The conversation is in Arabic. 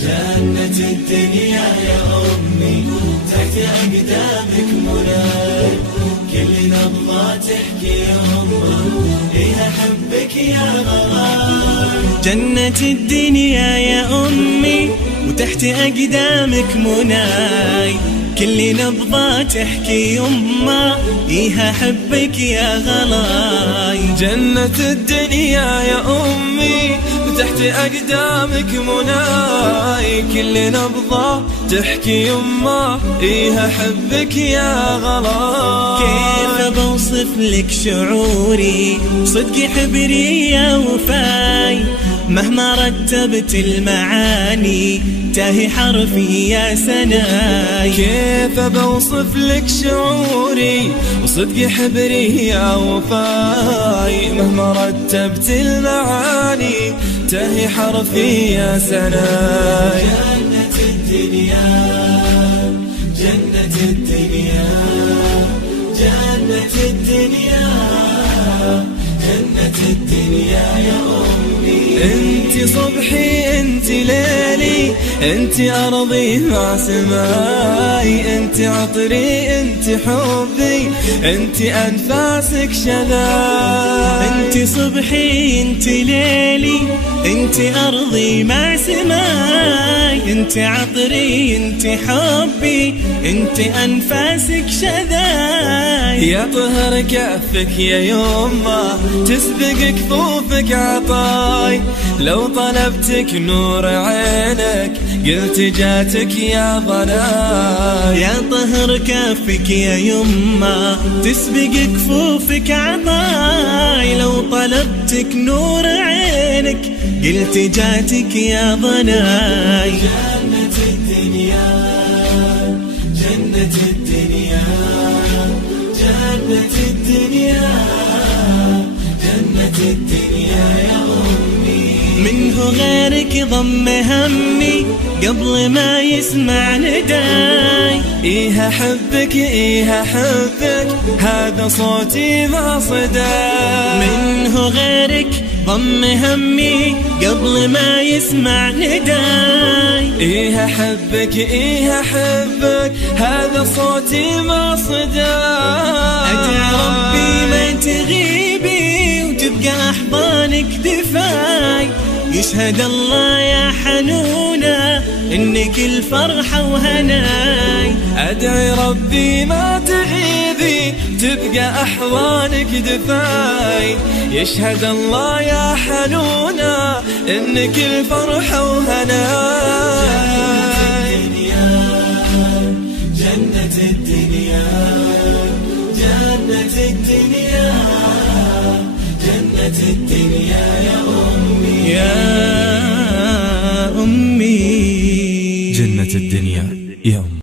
جنة الدنيا يا أمي تحت أقدامك مناي، كل نبضة تحكي يمه إيه أحبك يا غلاي. جنة الدنيا يا أمي وتحت أقدامك مناي، كل نبضة تحكي يمه إيه أحبك يا غلاي. جنة الدنيا يا أمي وتحت أقدامك مناي، كل نبضة تحكي يمه إيه أحبك يا غلاي. كيف بوصف لك شعوري صدقي حبري يا وفاي، مهما رتبت المعاني تاهي حرفي يا سناي. كيف بوصف لك شعوري وصدقي حبري يا وفاي، مهما رتبت المعاني تاهي حرفي يا سناي. جنة الدنيا جنة الدنيا جنة الدنيا جنة الدنيا يا أمي. انت صبحي انت ليلي انت أرضي مع سماي، انت عطري انت حبي انت أنفاسك شذاي. انت صبحي انت ليلي انت أرضي مع سماي، انت عطري انت حبي انت أنفاسك شذاي. يا طهر كفك يا يمه تسبق كفوفك عطاي، لو طلبتك نور عينك قلت جاتك يا ضناي. يا طهر كفك يا يمه تسبق كفوفك عطاي، لو طلبتك نور عينك قلت جاتك يا ضناي. جنة الدنيا جنة الدنيا جنة الدنيا جنة الدنيا يا أمي. منه غيرك ضم همي قبل ما يسمع نداي، إيه أحبك إيه أحبك هذا صوتي ما صداي. منه غيرك ضم همي قبل ما يسمع نداي، إيه أحبك إيه أحبك هذا صوتي ما صداي. أدعى ربي ما تغيبي وتبقى أحضانك دفاي، يشهد الله يا حنونة إنك الفرحة وهناي. أدعي ربي ما تغيبي تبقى أحضانك دفاي، يشهد الله يا حنونة إنك الفرحة وهناي. جنة الدنيا جنة الدنيا جنة الدنيا يا أمي. يا أمي جنة الدنيا يا أمي.